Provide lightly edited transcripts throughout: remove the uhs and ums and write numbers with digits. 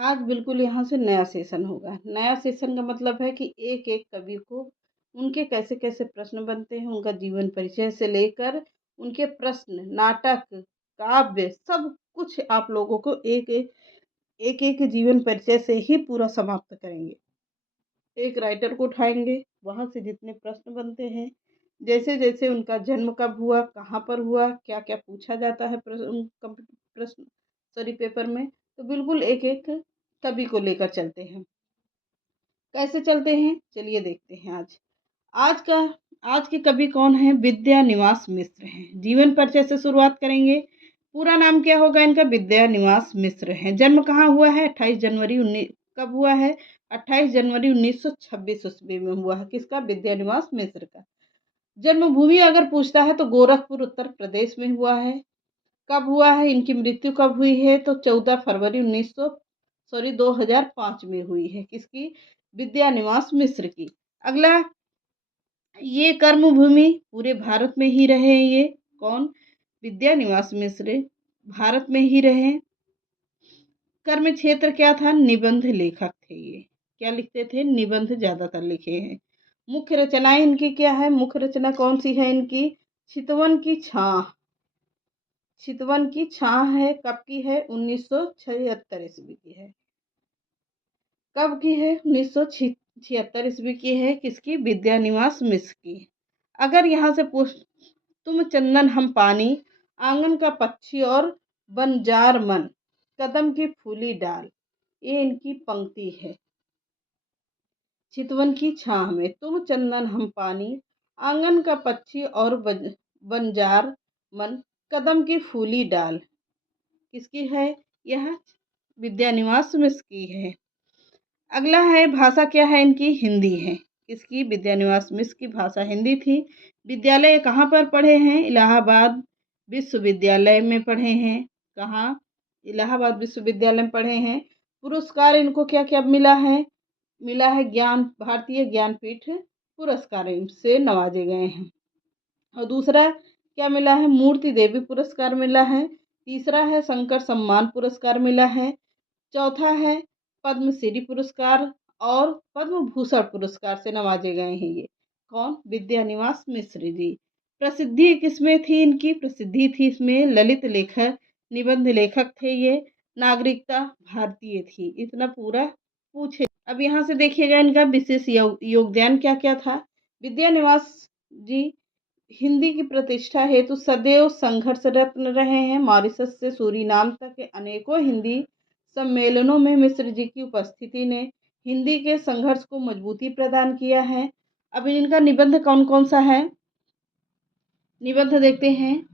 आज बिल्कुल यहाँ से नया सेशन होगा। नया सेशन का मतलब है कि एक-एक कवि को उनके कैसे-कैसे प्रश्न बनते हैं, उनका जीवन परिचय से लेकर उनके प्रश्न, नाटक, काव्य सब कुछ आप लोगों को एक-एक जीवन परिचय से ही पूरा समाप्त करेंगे। एक राइटर को उठाएँगे, वहाँ से जितने प्रश्न बनते हैं, जैसे-जैसे उनका जन्म कब हुआ, कहाँ पर हुआ, क्या-क्या पूछा जाता है प्रश्न सॉरी पेपर में, तो बिल्कुल एक-एक कवि को लेकर चलते हैं। कैसे चलते हैं? चलिए देखते हैं आज। आज का आज के कवि कौन हैं? विद्यानिवास मिश्र हैं। जीवन परिचय से शुरुआत करेंगे। पूरा नाम क्या होगा इनका? विद्यानिवास मिश्र हैं। जन्म कहाँ हुआ है? 28 जनवरी उन्नी कब हुआ है? 28 जनवरी 1926 ईस्वी में हुआ है। किसका? विद्यानिवास मिश्र का। जन्मभूमि अगर पूछता है तो गोरखपुर उत्तर प्रदेश में हुआ है। कब हुआ है? इनकी मृत्यु कब हुई है? तो 14 फरवरी 2005 में हुई है। किसकी? विद्यानिवास मिश्र की। अगला, ये कर्मभूमि पूरे भारत में ही रहे ये। कौन? विद्यानिवास मिश्र भारत में ही रहे। कर्म क्षेत्र क्या था? निबंध लेखक थे ये। क्या लिखते थे? निबंध ज्यादातर लिखे हैं। मुख्य रचनाएं इनकी क्या है? मुख्य रचना कौन सी है इनकी? चितवन की छाह। चितवन की छाह है। कब की है? 1976 ईस्वी की है। कब की है? 1976 ईस्वी की है। किसकी? विद्यानिवास मिश्र की। अगर यहाँ से पूछ, तुम चंदन हम पानी, आंगन का पक्षी और बंजार मन, कदम की फूली डाल, ये इनकी पंक्ति है। चितवन की छाह में तुम चंदन हम पानी, आंगन का पक्षी और बंजार मन, कदम की फूली डाल, किसकी है? यह विद्यानिवास मिश्र की है। अगला है, भाषा क्या है इनकी? हिंदी है। किसकी? विद्यानिवास मिश्र की भाषा हिंदी थी। विद्यालय कहाँ पर पढ़े हैं? इलाहाबाद विश्वविद्यालय में पढ़े हैं। कहाँ? इलाहाबाद विश्वविद्यालय में पढ़े हैं। पुरस्कार इनको क्या क्या मिला है? मिला है भारतीय ज्ञानपीठ पुरस्कार से नवाजे गए हैं। और दूसरा क्या मिला है? मूर्ति देवी पुरस्कार मिला है। तीसरा है शंकर सम्मान पुरस्कार मिला है। चौथा है पद्मश्री पुरस्कार और पद्म भूषण पुरस्कार से नवाजे गए हैं ये। कौन? विद्यानिवास मिश्र जी। प्रसिद्धि किसमें थी इनकी? प्रसिद्धि थी इसमें ललित लेखक, निबंध लेखक थे ये। नागरिकता भारतीय थी। इतना पूरा पूछे। अब यहाँ से देखिएगा इनका विशेष योगदान क्या क्या था। विद्यानिवास जी हिंदी की प्रतिष्ठा हेतु सदैव संघर्षरत रहे हैं। मॉरिशस से सूरीनाम तक के अनेकों हिंदी सम्मेलनों में मिश्र जी की उपस्थिति ने हिंदी के संघर्ष को मजबूती प्रदान किया है। अब इनका निबंध कौन कौन सा है? निबंध देखते हैं।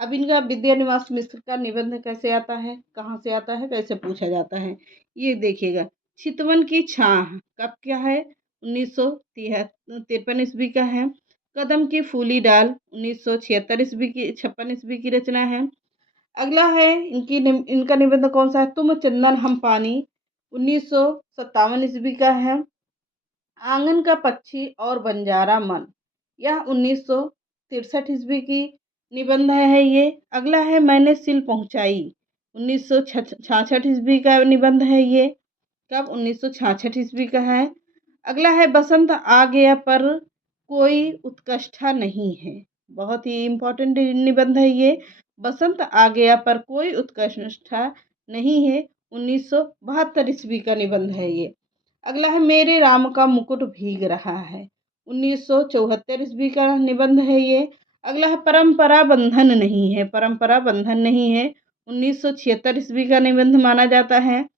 अब इनका विद्यानिवास मिश्र का निबंध कैसे आता है, कहाँ से आता है, कैसे पूछा जाता है, ये देखिएगा। चितवन की छाह कब क्या है? 1953 ईस्वी का है। कदम की फूली डाल 1976 ईस्वी की 56 ईस्वी की रचना है। अगला है इनका निबंध कौन सा है? तुम चंदन हम पानी 1957 ईस्वी का है। आंगन का पक्षी और बंजारा मन, यह 1963 ईस्वी की निबंध है ये। अगला है मैंने सिल पहुंचाई 1966 ईस्वी का निबंध है ये। कब? 1966 ईस्वी का है। अगला है बसंत आ गया पर कोई उत्कष्ठा नहीं है, बहुत ही इम्पोर्टेंट निबंध है ये। बसंत आ गया पर कोई उत्कष्ठा नहीं है, 1972 ईस्वी का निबंध है ये। अगला है मेरे राम का मुकुट भीग रहा है, 1974 ईस्वी का निबंध है ये। अगला है परंपरा बंधन नहीं है, परंपरा बंधन नहीं है, 1976 ईस्वी का निबंध माना जाता है।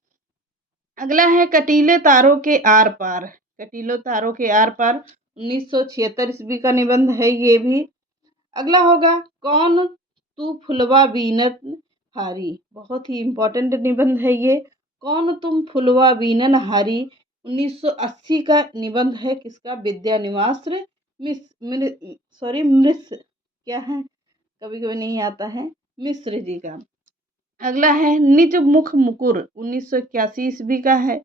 अगला है कटीले तारों के आर पार, कटीले तारों के आर पार 1976 ईस्वी का निबंध है ये भी। अगला होगा कौन तू फुलवा बीनत हारी, बहुत ही इम्पोर्टेंट निबंध है ये। कौन तुम फुलवा बीनन हारी 1980 का निबंध है। किसका? विद्यानिवास मिश्र क्या है, कभी कभी नहीं आता है, मिश्र जी का। अगला है निज मुख मुकुर 1981 ईस्वी का है।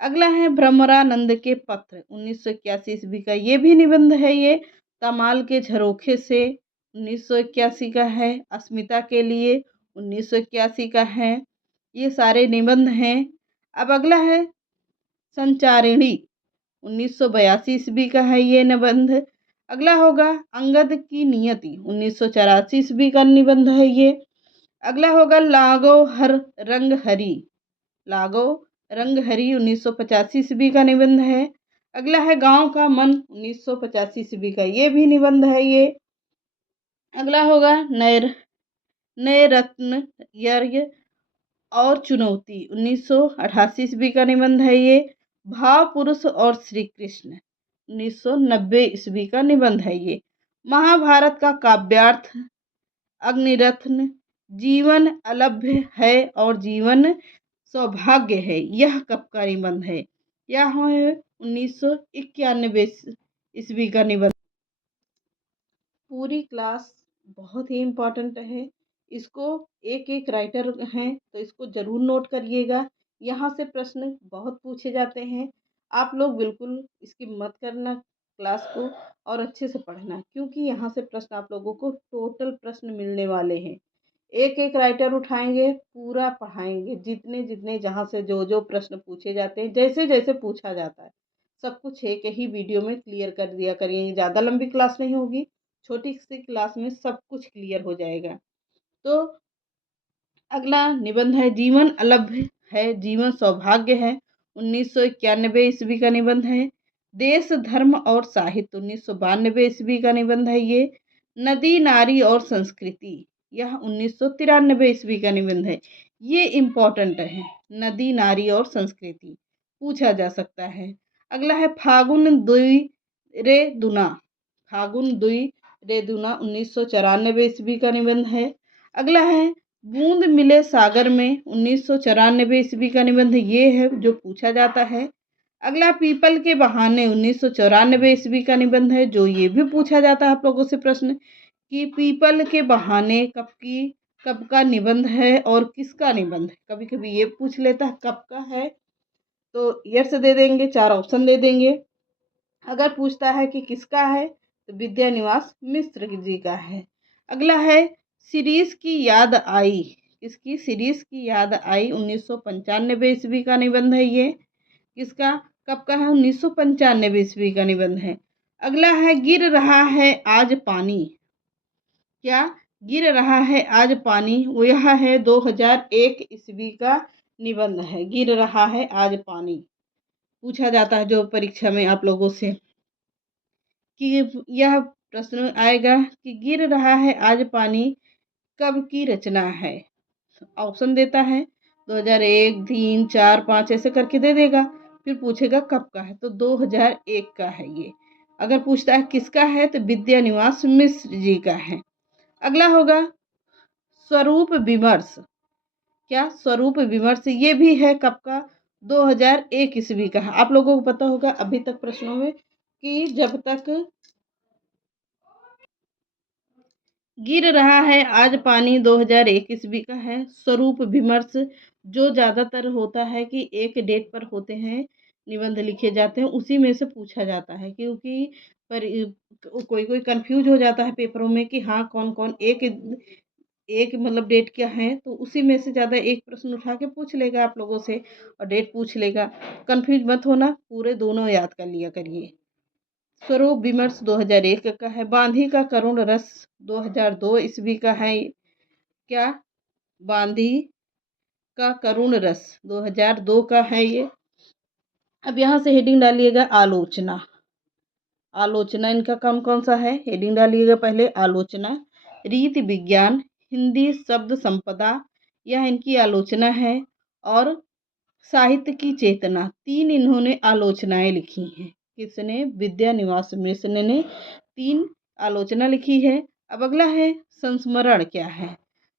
अगला है भ्रमरानंद के पत्र 1981 ईस्वी का, ये भी निबंध है ये। तमाल के झरोखे से 1981 का है। अस्मिता के लिए 1981 का है। ये सारे निबंध हैं। अब अगला है संचारिणी, 1982 ईस्वी का है ये निबंध। अगला होगा अंगद की नियति, 1984 ईस्वी का निबंध है ये। अगला होगा लागो हर रंग हरी, लागो रंग हरी, 1985 ईस्वी का निबंध है। अगला है गांव का मन, 1985 ईस्वी का ये भी निबंध है ये। अगला होगा नए नए रत्न यर्य और चुनौती, 1988 ईस्वी का निबंध है ये। भाव पुरुष और श्री कृष्ण, 1990 ईस्वी का निबंध है ये। महाभारत का काव्यार्थ, अग्निरत्न, जीवन अलभ्य है और जीवन सौभाग्य है, यह कब का निबंध है? यह है 1991 ईस्वी का निबंध। पूरी क्लास बहुत ही इम्पोर्टेंट है। इसको एक एक राइटर हैं तो इसको ज़रूर नोट करिएगा। यहाँ से प्रश्न बहुत पूछे जाते हैं। आप लोग बिल्कुल इसकी मत करना क्लास को और अच्छे से पढ़ना, क्योंकि यहाँ से प्रश्न आप लोगों को टोटल प्रश्न मिलने वाले हैं। एक एक राइटर उठाएंगे, पूरा पढ़ाएंगे, जितने जितने जहाँ से जो जो प्रश्न पूछे जाते हैं, जैसे जैसे पूछा जाता है, सब कुछ एक ही वीडियो में क्लियर कर दिया करिए। ज़्यादा लंबी क्लास नहीं होगी, छोटी सी क्लास में सब कुछ क्लियर हो जाएगा। तो अगला निबंध है जीवन अलभ्य है, जीवन सौभाग्य है, 1991 ईस्वी का निबंध है। देश धर्म और साहित्य, 1992 ईस्वी का निबंध है ये। नदी नारी और संस्कृति, यह 1993 ईस्वी का निबंध है। ये इम्पोर्टेंट है, नदी नारी और संस्कृति पूछा जा सकता है। अगला है फागुन दुई रे दुना, फागुन दुई रे दुना, 1994 ईस्वी का निबंध है। अगला है बूंद मिले सागर में, 1994 ईस्वी का निबंध ये है जो पूछा जाता है। अगला पीपल के बहाने, 1994 ईस्वी का निबंध है, जो ये भी पूछा जाता है आप लोगों से प्रश्न कि पीपल के बहाने कब का निबंध है और किसका निबंध है। कभी कभी ये पूछ लेता है कब का है तो यस दे देंगे, 4 ऑप्शन दे देंगे। अगर पूछता है कि किसका है तो विद्यानिवास मिश्र जी का है। अगला है सीरीज की याद आई, किसकी सीरीज की याद आई, 1995 ईस्वी का निबंध है ये। किसका कब का है, 1995 ईस्वी का निबंध है। अगला है गिर रहा है आज पानी, क्या गिर रहा है आज पानी, वो यह है 2001 ईस्वी का निबंध है। गिर रहा है आज पानी पूछा जाता है जो परीक्षा में आप लोगों से कि यह प्रश्न आएगा कि गिर रहा है आज पानी कब की रचना है। ऑप्शन देता है 2001, 3, 4, 5 ऐसे करके दे देगा, फिर पूछेगा कब का है तो 2001 का है ये। अगर पूछता है किसका है तो विद्यानिवास मिश्र जी का है। अगला होगा स्वरूप विमर्श, क्या स्वरूप विमर्श, ये भी है कब का, 2001 ईस्वी का है। आप लोगों को पता होगा अभी तक प्रश्नों में कि जब तक गिर रहा है आज पानी 2001 ईस्वी का है। स्वरूप विमर्श जो ज़्यादातर होता है कि एक डेट पर होते हैं, निबंध लिखे जाते हैं, उसी में से पूछा जाता है, क्योंकि पर कोई कोई कंफ्यूज हो जाता है पेपरों में कि हाँ कौन कौन एक एक मतलब डेट क्या है, तो उसी में से ज़्यादा एक प्रश्न उठा के पूछ लेगा आप लोगों से और डेट पूछ लेगा। कंफ्यूज मत होना, पूरे दोनों याद कर लिया करिए। स्वरूप विमर्श 2001 का है। बांधी का करुण रस 2002 ईस्वी का है। क्या बांधी का करुण रस 2002 का है ये। अब यहाँ से हेडिंग डालिएगा आलोचना, आलोचना इनका कौन कौन सा है, हेडिंग डालिएगा पहले आलोचना। रीति विज्ञान, हिंदी शब्द संपदा, यह इनकी आलोचना है। और साहित्य की चेतना, 3 इन्होंने आलोचनाएं लिखी हैं। किसने, विद्यानिवास मिश्र ने 3 आलोचना लिखी है। अब अगला है संस्मरण, क्या है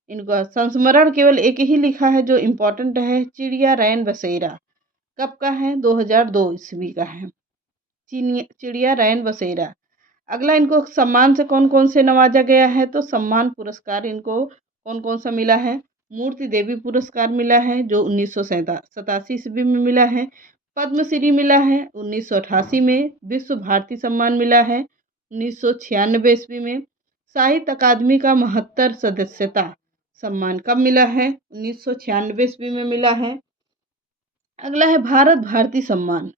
इनका संस्मरण, केवल एक ही लिखा है जो इम्पोर्टेंट है, चिड़िया रैन बसेरा, कब का है, 2002 ईस्वी का है, चिड़िया रैन बसेरा। अगला इनको सम्मान से कौन कौन से नवाजा गया है, तो सम्मान पुरस्कार इनको कौन कौन सा मिला है, मूर्ति देवी पुरस्कार मिला है जो 1987 ईस्वी में मिला है। पद्मश्री मिला है 1988 में। विश्व भारती सम्मान मिला है 1996 ईस्वी में। साहित्य अकादमी का 72 सदस्यता सम्मान कब मिला है? 1996 ईस्वी में मिला है। अगला है भारत भारती सम्मान,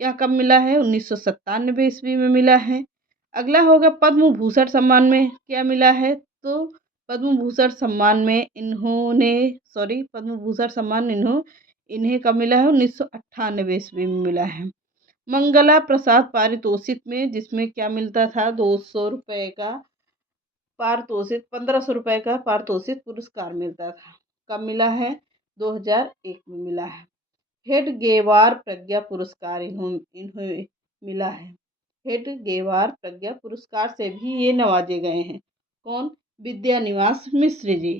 यह कब मिला है? 1997 ईस्वी में मिला है। अगला होगा पद्म भूषण सम्मान में क्या मिला है? तो पद्म भूषण सम्मान में पद्म भूषण सम्मान इन्हें कब मिला है? 1998 ईस्वी में मिला है। मंगला प्रसाद पारितोषिक में, जिसमें क्या मिलता था? 200 रुपये का पारितोषिक, 1500 रुपये का पारितोषिक पुरस्कार मिलता था। कब मिला है? 2001 में मिला है। हेडगेवार प्रज्ञा पुरस्कार इन्हें मिला है। हेडगेवार प्रज्ञा पुरस्कार से भी ये नवाजे गए हैं। कौन? विद्यानिवास मिश्र जी।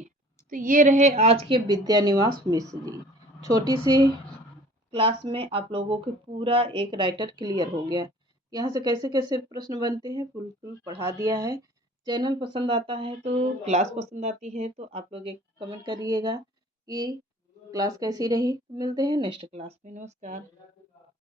तो ये रहे आज के विद्यानिवास मिश्र जी। छोटी सी क्लास में आप लोगों के पूरा एक राइटर क्लियर हो गया। यहाँ से कैसे कैसे प्रश्न बनते हैं बिल्कुल पढ़ा दिया है। चैनल पसंद आता है तो, क्लास पसंद आती है तो आप लोग एक कमेंट करिएगा कि क्लास कैसी रही। मिलते हैं नेक्स्ट क्लास में। नमस्कार।